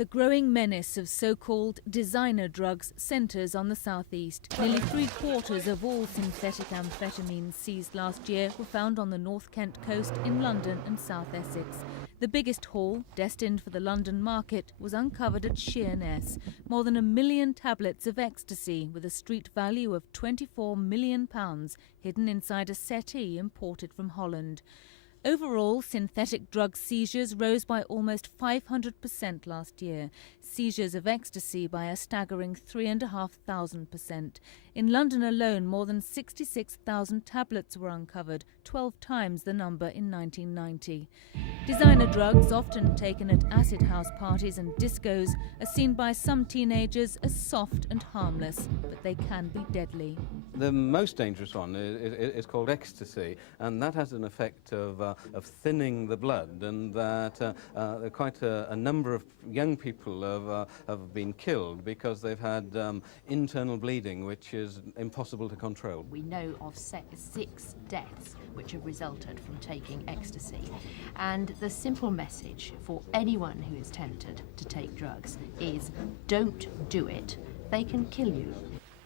The growing menace of so-called designer drugs centres on the southeast. Nearly 3/4 of all synthetic amphetamines seized last year were found on the North Kent coast in London and South Essex. The biggest haul, destined for the London market, was uncovered at Sheerness. More than 1 million tablets of ecstasy with a street value of £24 million hidden inside a settee imported from Holland. Overall, synthetic drug seizures rose by almost 500% last year. Seizures of ecstasy by a staggering 3,500%. In London alone, more than 66,000 tablets were uncovered, 12 times the number in 1990. Designer drugs, often taken at acid house parties and discos, are seen by some teenagers as soft and harmless, but they can be deadly. The most dangerous one is called ecstasy, and that has an effect of thinning the blood, and that quite a number of young people have been killed because they've had internal bleeding, which is impossible to control. We know of 6 deaths which have resulted from taking ecstasy, and the simple message for anyone who is tempted to take drugs is don't do it, they can kill you.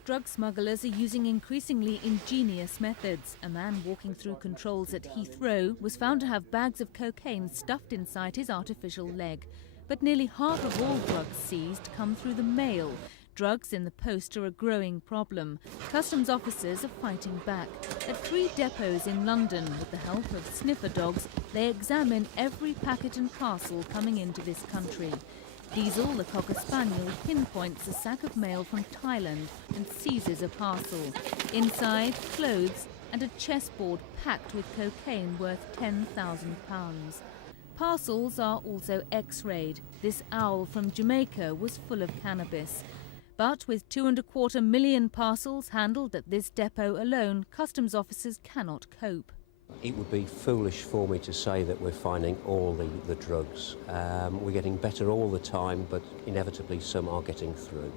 Drug smugglers are using increasingly ingenious methods. A man walking through controls at Heathrow was found to have bags of cocaine stuffed inside his artificial leg. But nearly half of all drugs seized come through the mail. Drugs in the post are a growing problem. Customs officers are fighting back. At 3 depots in London, with the help of sniffer dogs, they examine every packet and parcel coming into this country. Diesel, the Cocker Spaniel, pinpoints a sack of mail from Thailand and seizes a parcel. Inside, clothes and a chessboard packed with cocaine worth £10,000. Parcels are also x-rayed. This owl from Jamaica was full of cannabis. But with 2.25 million parcels handled at this depot alone, customs officers cannot cope. It would be foolish for me to say that we're finding all the drugs. We're getting better all the time, but inevitably some are getting through.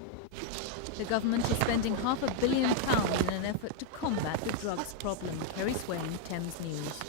The government is spending £500 million in an effort to combat the drugs problem. Kerry Swain, Thames News.